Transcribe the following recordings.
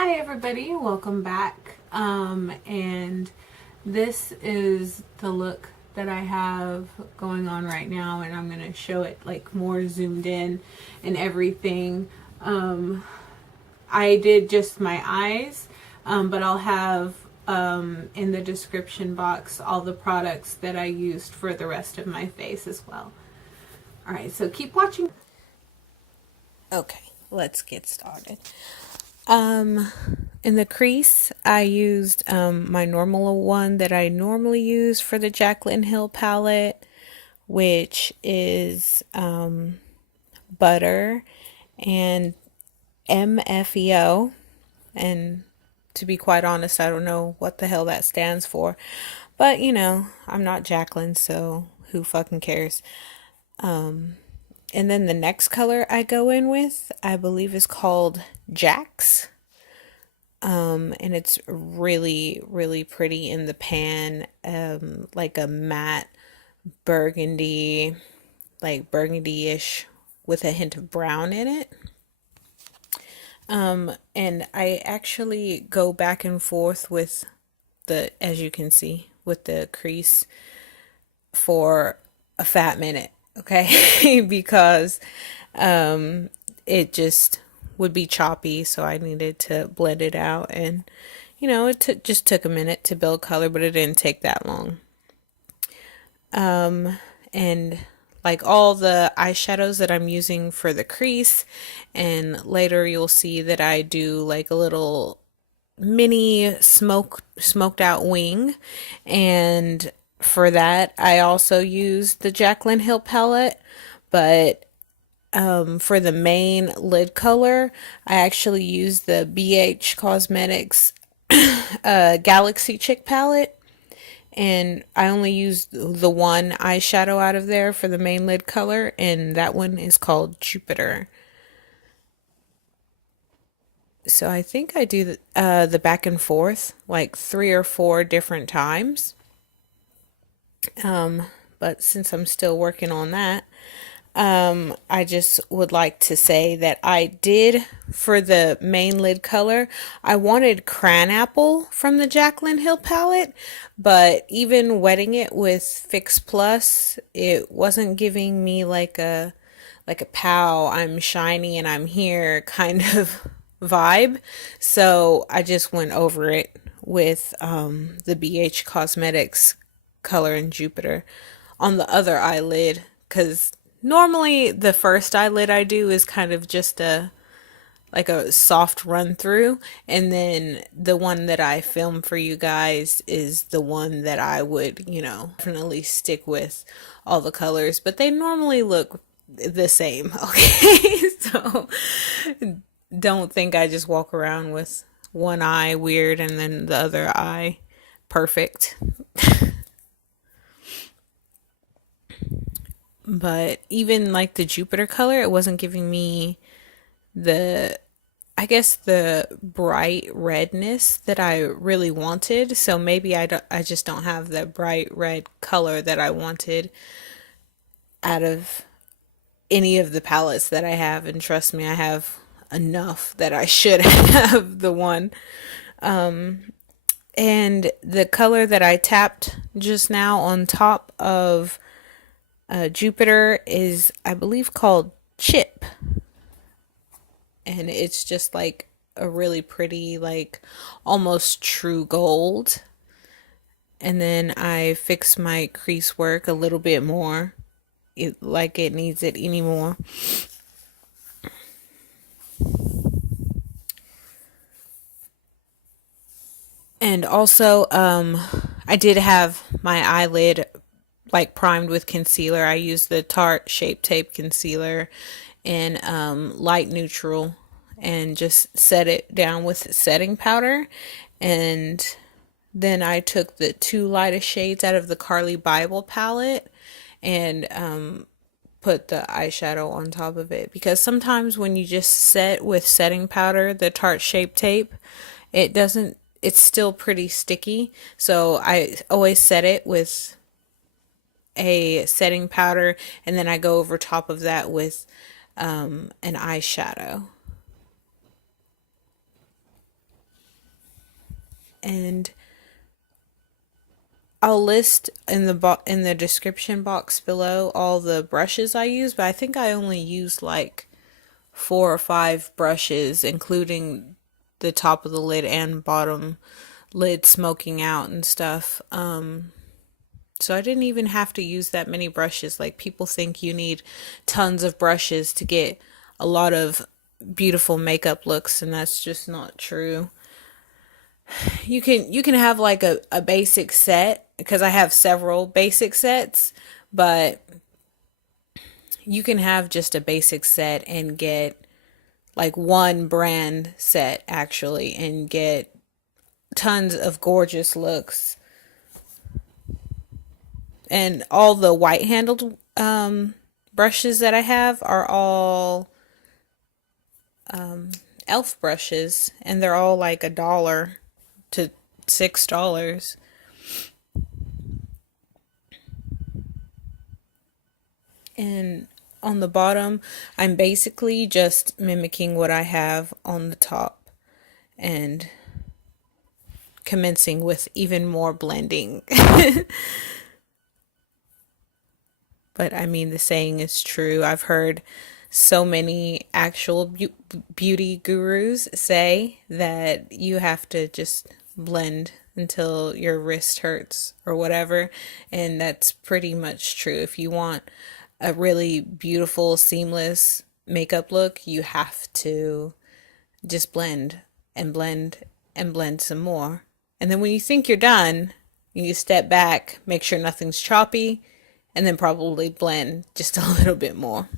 Hi everybody, welcome back. And this is the look that I have going on right now, and I'm gonna show it like more zoomed in and everything. I did just my eyes, but I'll have in the description box all the products that I used for the rest of my face as well. Alright, so keep watching. Okay, let's get started. In the crease, I used my normal one that I normally use for the Jaclyn Hill palette, which is Butter and MFEO. And to be quite honest, I don't know what the hell that stands for. But, you know, I'm not Jaclyn, so who fucking cares? And then the next color I go in with, I believe is called Jax. And it's really, really pretty in the pan, like a matte burgundy, like burgundy-ish with a hint of brown in it. And I actually go back and forth with as you can see, with the crease for a fat minute, okay? Because it just would be choppy, so I needed to blend it out. And you know, it just took a minute to build color, but it didn't take that long. And like all the eyeshadows that I'm using for the crease, and later you'll see that I do like a little mini smoked out wing, and for that I also use the Jaclyn Hill palette, but for the main lid color, I actually use the BH Cosmetics Galaxy Chick palette, and I only use the one eyeshadow out of there for the main lid color, and that one is called Jupiter. So I think I do the back and forth like 3 or 4 different times. But since I'm still working on that, I just would like to say that I did, for the main lid color, I wanted Cran Apple from the Jaclyn Hill palette, but even wetting it with Fix Plus, it wasn't giving me like a pow, I'm shiny and I'm here kind of vibe. So I just went over it with the BH Cosmetics color in Jupiter on the other eyelid, because normally the first eyelid I do is kind of just a soft run through, and then the one that I film for you guys is the one that I would, you know, definitely stick with all the colors, but they normally look the same. Okay. So don't think I just walk around with one eye weird and then the other eye perfect. But even like the Jupiter color, it wasn't giving me the, I guess, the bright redness that I really wanted. So maybe I just don't have the bright red color that I wanted out of any of the palettes that I have. And trust me, I have enough that I should have the one. And the color that I tapped just now on top of Jupiter is, I believe, called Chip. And it's just like a really pretty, like almost true gold. And then I fix my crease work a little bit more, like it needs it anymore. And also, I did have my eyelid like primed with concealer. I used the Tarte Shape Tape concealer in light neutral, and just set it down with setting powder. And then I took the 2 lightest shades out of the Carli Bybel palette and put the eyeshadow on top of it, because sometimes when you just set with setting powder, the Tarte Shape Tape, it doesn't, it's still pretty sticky. So I always set it with a setting powder, and then I go over top of that with an eyeshadow. And I'll list in in the description box below all the brushes I use, but I think I only use like 4 or 5 brushes, including the top of the lid and bottom lid smoking out and stuff. So I didn't even have to use that many brushes. Like people think you need tons of brushes to get a lot of beautiful makeup looks, and that's just not true. You can have like a basic set, because I have several basic sets, but you can have just a basic set and get like one brand set actually and get tons of gorgeous looks. And all the white handled brushes that I have are all elf brushes, and they're all like $1 to $6. And on the bottom, I'm basically just mimicking what I have on the top and commencing with even more blending. But I mean, the saying is true. I've heard so many actual beauty gurus say that you have to just blend until your wrist hurts or whatever. And that's pretty much true. If you want a really beautiful, seamless makeup look, you have to just blend and blend and blend some more. And then when you think you're done, you step back, make sure nothing's choppy, and then probably blend just a little bit more.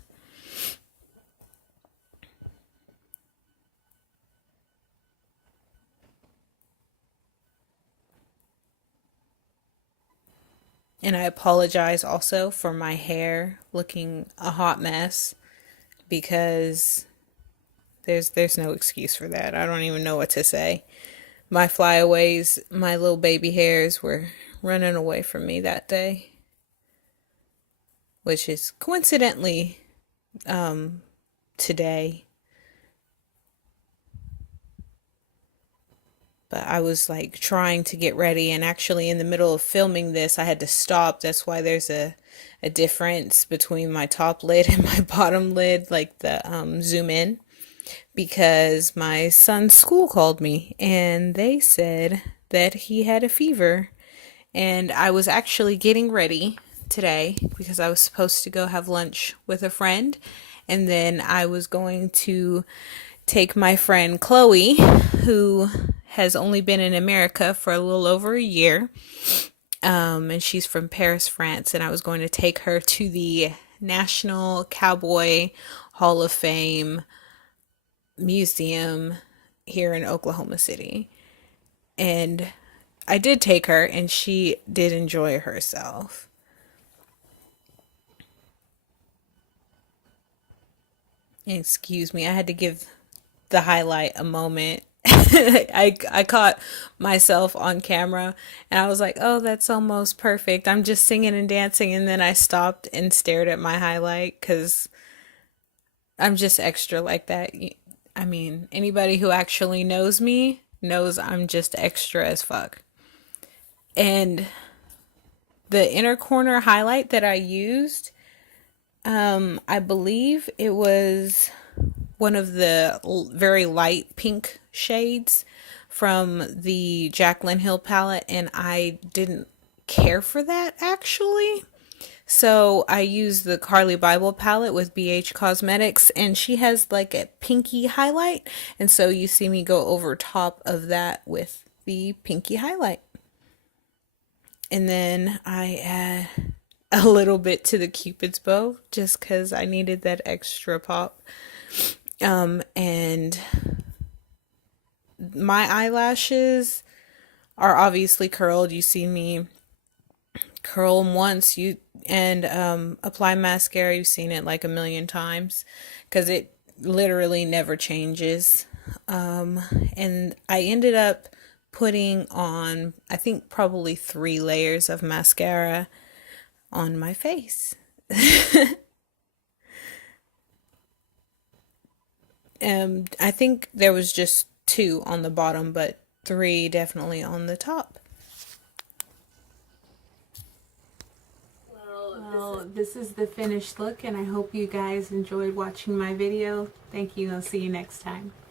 And I apologize also for my hair looking a hot mess, because there's no excuse for that. I don't even know what to say. My flyaways, my little baby hairs were running away from me that day, which is coincidentally today. But I was like trying to get ready, and actually in the middle of filming this I had to stop. That's why there's a difference between my top lid and my bottom lid, like the zoom in, because my son's school called me and they said that he had a fever. And I was actually getting ready today because I was supposed to go have lunch with a friend, and then I was going to take my friend Chloe, who has only been in America for a little over a year, and she's from Paris, France, and I was going to take her to the National Cowboy Hall of Fame Museum here in Oklahoma City. And I did take her, and she did enjoy herself. Excuse me, I had to give the highlight a moment. I caught myself on camera and I was like, oh, that's almost perfect. I'm just singing and dancing. And then I stopped and stared at my highlight because I'm just extra like that. I mean, anybody who actually knows me knows I'm just extra as fuck. And the inner corner highlight that I used, I believe it was one of the very light pink shades from the Jaclyn Hill palette, and I didn't care for that actually. So I used the Carli Bybel palette with BH Cosmetics, and she has like a pinky highlight, and so you see me go over top of that with the pinky highlight. And then I add a little bit to the Cupid's bow just because I needed that extra pop. And my eyelashes are obviously curled. You see me curl them once, and apply mascara. You've seen it like a million times because it literally never changes. And I ended up putting on, I think, probably 3 layers of mascara on my face. I think there was just 2 on the bottom, but 3 definitely on the top. Well, this is the finished look, and I hope you guys enjoyed watching my video. Thank you. I'll see you next time.